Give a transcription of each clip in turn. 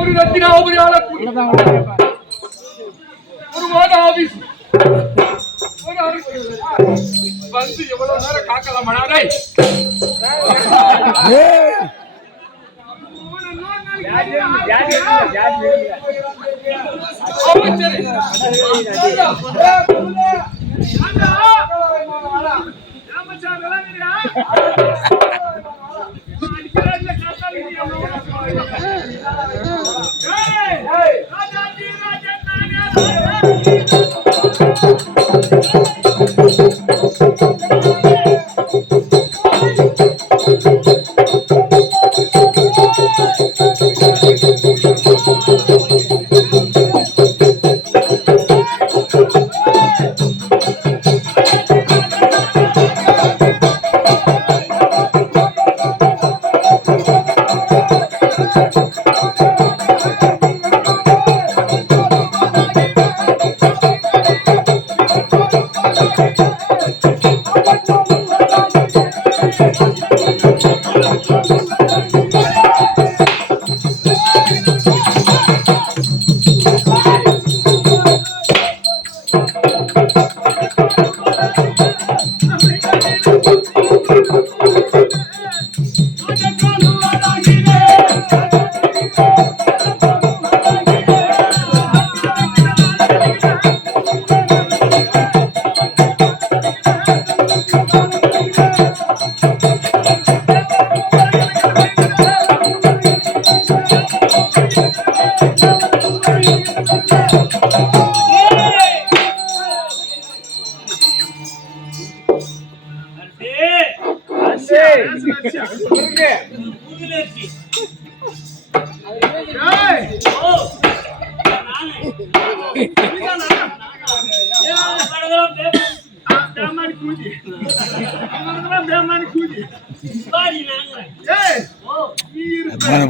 ஒரு ரத்தினாபுரியால ஒரு வாத ஆபீஸ் வந்து எவ்வளவு நேரம் காக்கலாம் மனாரே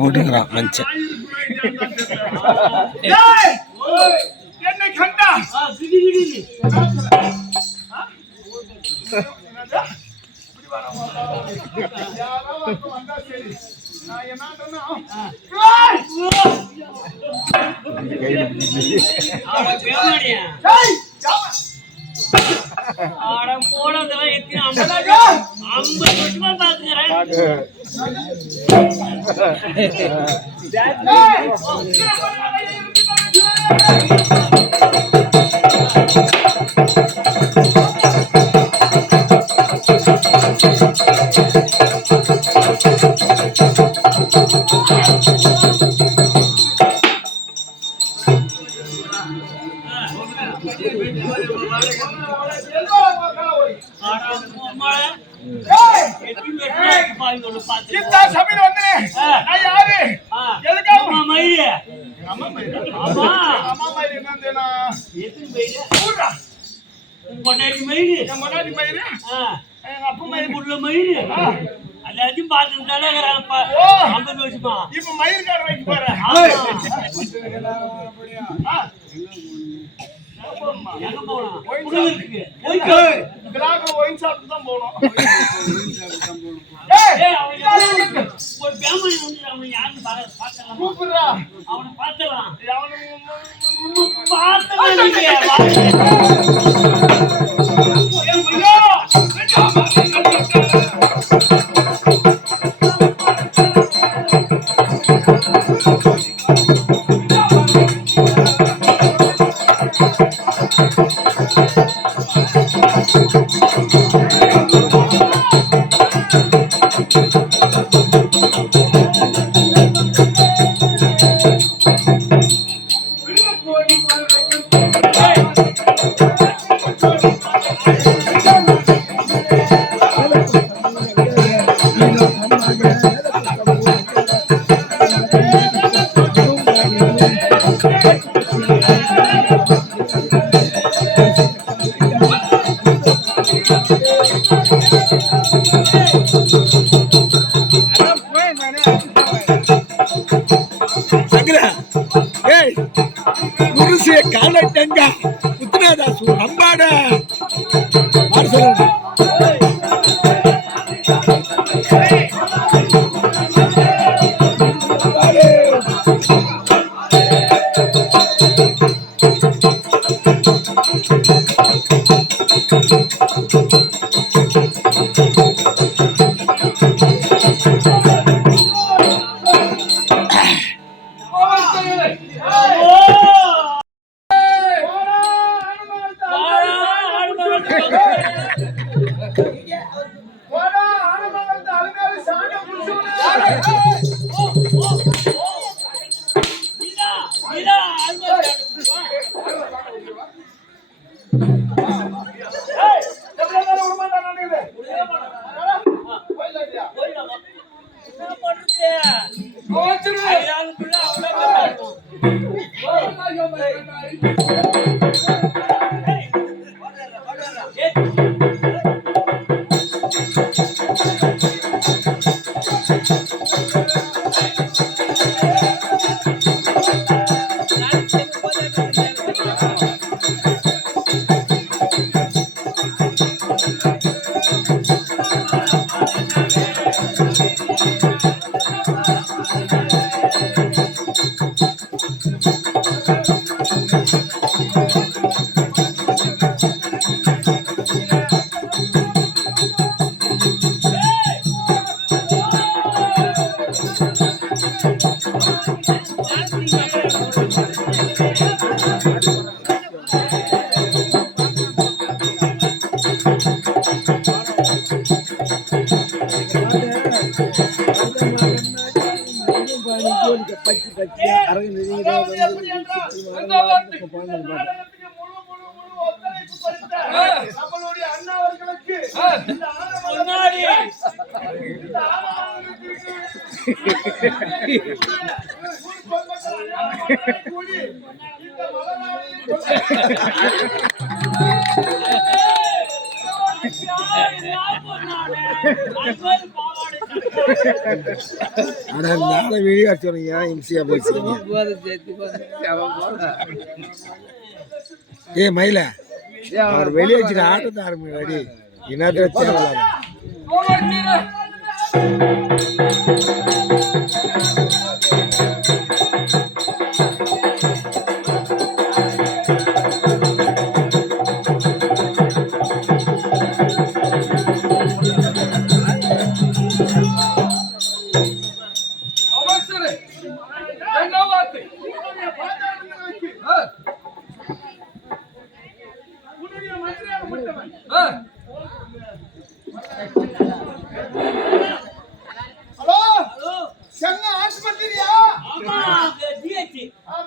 போட்டுக்கிறான் மனுஷன். என்ன கண்டா வந்தா சரி. நான் என்ன போனதெல்லாம் எத்தனை 50 வருஷமா பாத்துக்கிறேன். எல்லாத்தையும் பாத்துட்டாலே 50 வருஷமா இப்ப மயிர்கார வைக்க போறேன். எங்க போலாம்? ஒயின் ஷாப் தான் போகணும். ஒரு பேமணி வந்து அவனை யாருன்னு பாக்கலாம். கூப்பிடுறா அவனை பாத்துலாம். காலட்டங்க உத்தரதாசு நம்பாட சொல்லுங்க. நம்மளுடைய அண்ணா அவர்களுக்கு பாவாடை ஆனா நாளை வீடியோ சொன்னீங்க இம்சியா போயிடுச்சுங்க. ஏ மயில அவர் வெளியே வச்சுட்டு ஆட்டத்தை ஆரம்பி அடி இனத்தை தேவையில்ல. ஹலோ சென்னை ஆஸ்பத்திரியா? ஆமா டிஹெச்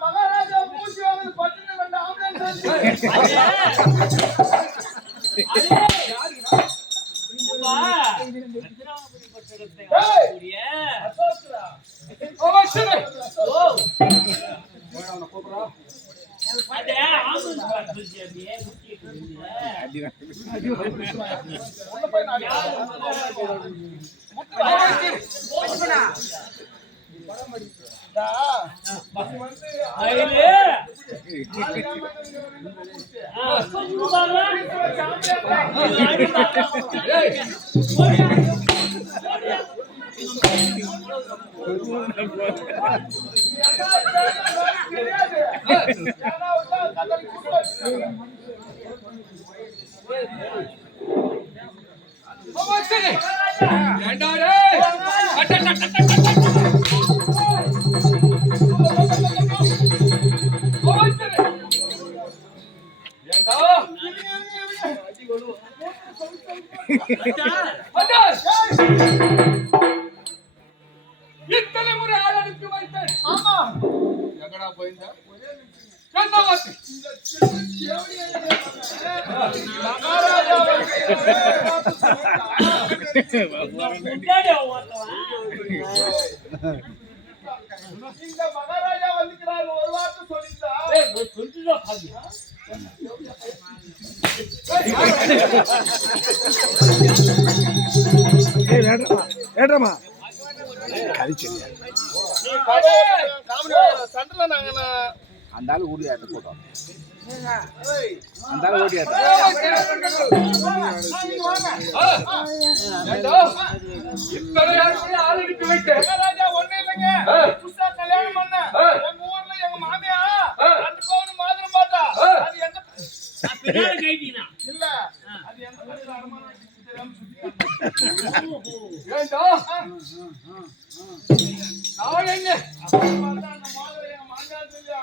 மகாராஜா மூச்சு வாங்குது பட்டுன்னு 2 ஆம்புலன்ஸ் இத்தனை முறை ஆளுக்கு வைத்தேன். ஆமா எங்கடா போயிருந்தா இந்த மகாராஜா வந்துக்கிறார் ஒரு வார்த்தை சொல்லிட்டா ஏற்றமா கழிச்சு சண்டல நாங்க அந்த ஆளு ஊடி ஆட்ட போட்டோம். அந்த ஆளு ஓடி ஆட்ட இத்தனை ஆளுக்கு வைத்தேன். மகாராஜா ஒண்ணு இல்லைங்க புதுசா கல்யாணம் பண்ண எங்க ஊர்ல எங்க மாமியா 2 பவுன் மாதிரி பாத்தா அது எந்த இல்ல அது எந்த பக்கத்துல அடமான வச்சு தெரியாம ஏண்டா நான் எங்க அந்த மாதிரி எங்க மாமியா சொல்லியா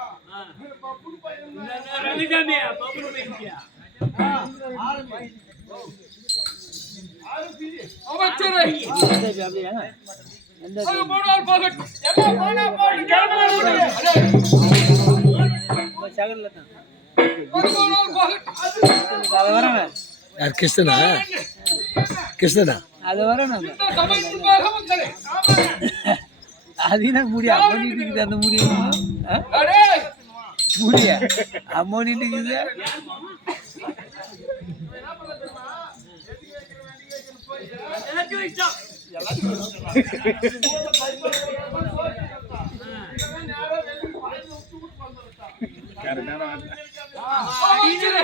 புது பையன் அமைச்சரை அது போனால் போகட்டும். எல்லாம் போனா போட்டு கிளம்புங்க. அது போனால் போகட்டும். யார் கிருஷ்ணனா? கிருஷ்ணனா? அது வரணும் இந்த சபை முன்பாக வந்தேன். அது முடியா அம்மோனிட்டு இருக்குது அந்த முடியும் அடே முடியா அம்மோனிட்டு இருக்குது அமைச்சரே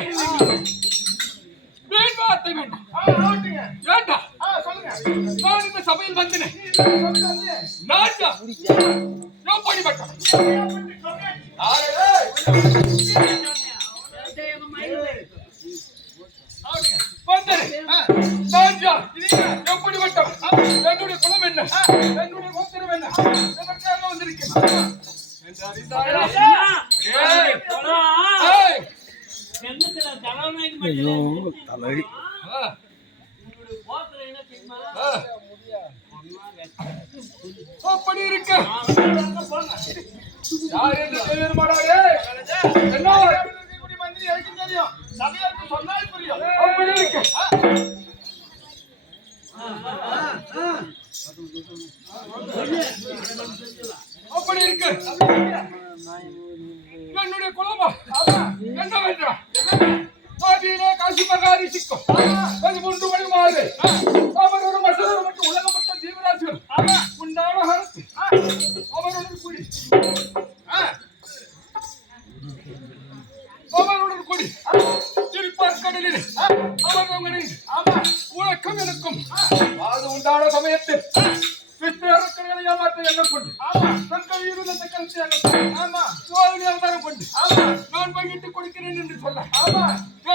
வீண் வார்த்தை வேண்டாம். ஏண்டா நான் இந்த சபையில் வந்தேன். நான் தான் படிப்பட்டேன். எப்படிப்பட்டவன்? என்னுடைய குலம் என்ன? என்னுடைய கோத்திரம் என்ன? எதற்காக வந்திருக்கிறேன் என்று அறிந்தாயா? ஐயோ தலைவலி. அப்படி இருக்க யார் என்று தெரியுமாடாயே? என்ன மந்திரி எனக்கு தெரியும் சபையாருக்கு சொன்னால் புரியும் அப்படி இருக்க அப்படி இருக்கு என்னுடைய குலமா என்னவென்றா ஆதியிலே காசி மகாரி சிக்கும் அது முண்டு வழிமாறு அவர் ஒரு மசூர் மற்றும் உலகப்பட்ட ஜீவராசிகள் உண்டான காலத்து அவருடன் கூடி அவருடன் கூடி திருப்பார் கடலில் அவர்கள் உனக்கும் எனக்கும் அது உண்டான சமயத்தில் விஸ்தேரக்களை ஏமாற்ற எண்ணம் கொண்டு தங்கள் இருந்த சக்கரத்தை சோதனை அவதாரம் கொண்டு நான் பங்கிட்டு கொடுக்கிறேன் என்று சொல்ல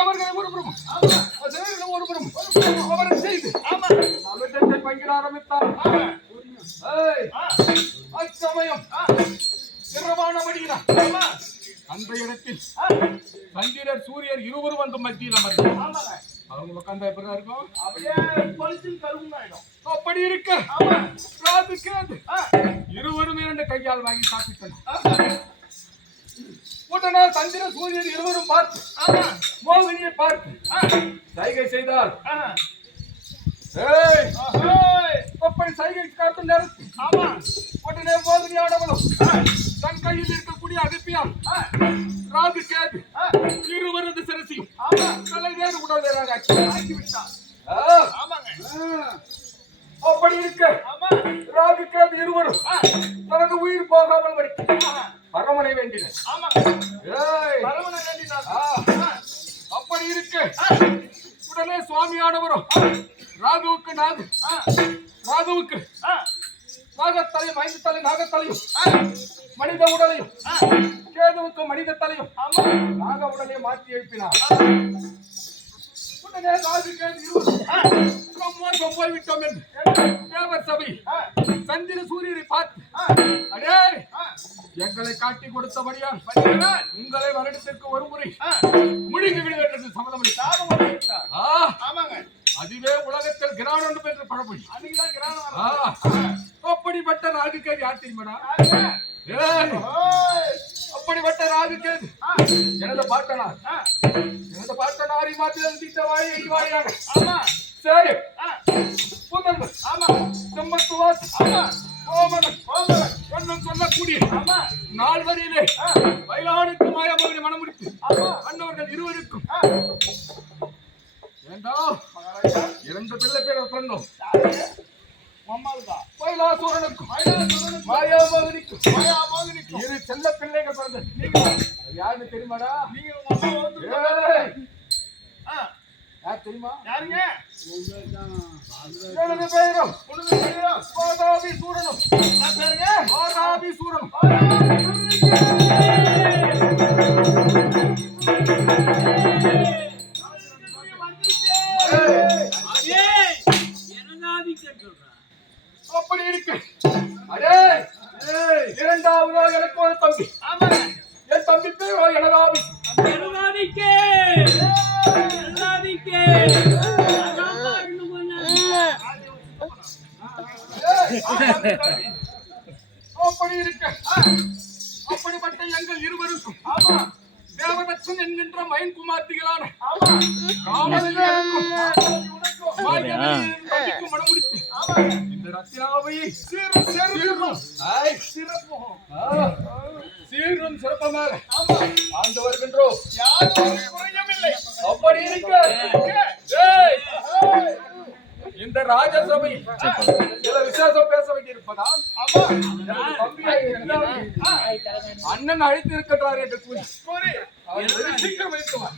அவர்களை ஒருபுறம் ஒருபுறம் அவரை செய்து அவற்றத்தை பங்கிட ஆரம்பித்தார். அச்சமயம் இரவானபடியினார் அந்த இடத்தில் சந்திரர் சூரியர் இருவரும் வந்து மத்தியில் அமர்ந்தார். அவங்க உட்கார்ந்தா எப்படிதான் இருக்கும்? அப்படியே பளிச்சுன்னு கருமையாயிடும். அப்படி இருக்க ராதுகேது இருவரும் இரண்டு கையால் வாங்கி சாப்பிட்டனர். உடனே சந்திர சூரியன் இருவரும் பார்த்து மோகினியை பார்த்து சைகை செய்தார். அப்படி சைகை காட்டும் நேரத்தில் உடனே மோகினியானவளும் தன் கையில் இருக்கக்கூடிய அகப்பியால் ராதுகேது இருவரது சிரசியும் தலை வேறு உடல் வேறாக ஆக்கிவிட்டார். அப்படி இருக்க ராதுகேது இருவரும் தனது உயிர் போகாமல் பரமனை வேண்டினர். அப்படி இருக்க உடனே சுவாமியானவரும் ராகுவுக்கு நாகத்தலையும் 5 தலை நாகத்தலையும் மனித உடலையும் கேதுவுக்கு மனித தலையும் நாக உடலை மாற்றி எழுப்பினார். உடனே ராதுகேது இருவரும் போய்விட்டோம் என்று தேவர் சபை சந்திர சூரியனை பார்த்து அடே எங்களை காட்டி கொடுத்தபடியால் உங்களை வருடத்திற்கு ஒரு முறை முழுங்கி விடுவது என்று சம்மதம் அளித்தார். அதுவே உலகத்தில் கிரானம் என்று பழமொழி. அப்படிப்பட்ட ராதுகேது யார் தெரியுமாடா? அப்படிப்பட்ட ராதுகேது எனது பாட்டனாரி மாத்திர வாயாக சரி புதல்வர் செம்மத்துவாஸ் கண்ணன் சொல்லக்கூடிய நால்வரிலே வயலானுக்கு மாயாமகனை மனமுடித்து அண்ணவர்கள் இருவருக்கும் வேண்டாம் 2 பிள்ளை பேரை பிறந்தோம். கைலாசூரனுக்கும் மாயாமோகினிக்கும் 2 செல்ல பிள்ளைகள் பிறந்தது. யாருன்னு தெரியுமாடா? யார் தெரியுமா? யாருங்க? எனது பெயரும் வாதாபி சூரனும். வாதாபி சூரனும். அப்படி இருக்கு. அடே இரண்டாவது எனக்கு ஒரு தம்பி. என் தம்பி பேர் எனதாபி. அப்படி இருக்க அப்படிப்பட்ட எங்கள் இருவருக்கும் தேவதச்சன் என்கின்ற மயன்குமார்த்திகளான மனமுடித்து இந்த ரத்தினாவையை சீரும் சிறப்பமாக ஆண்டு வருகின்றோம். அப்படி இருக்க இந்த ராஜசபை சில விசேஷம் பேச வேண்டியிருப்பதால் அண்ணன் அழைத்து இருக்கின்றார் என்று கூறி அவர் சீக்கிரம் வைத்துவார்.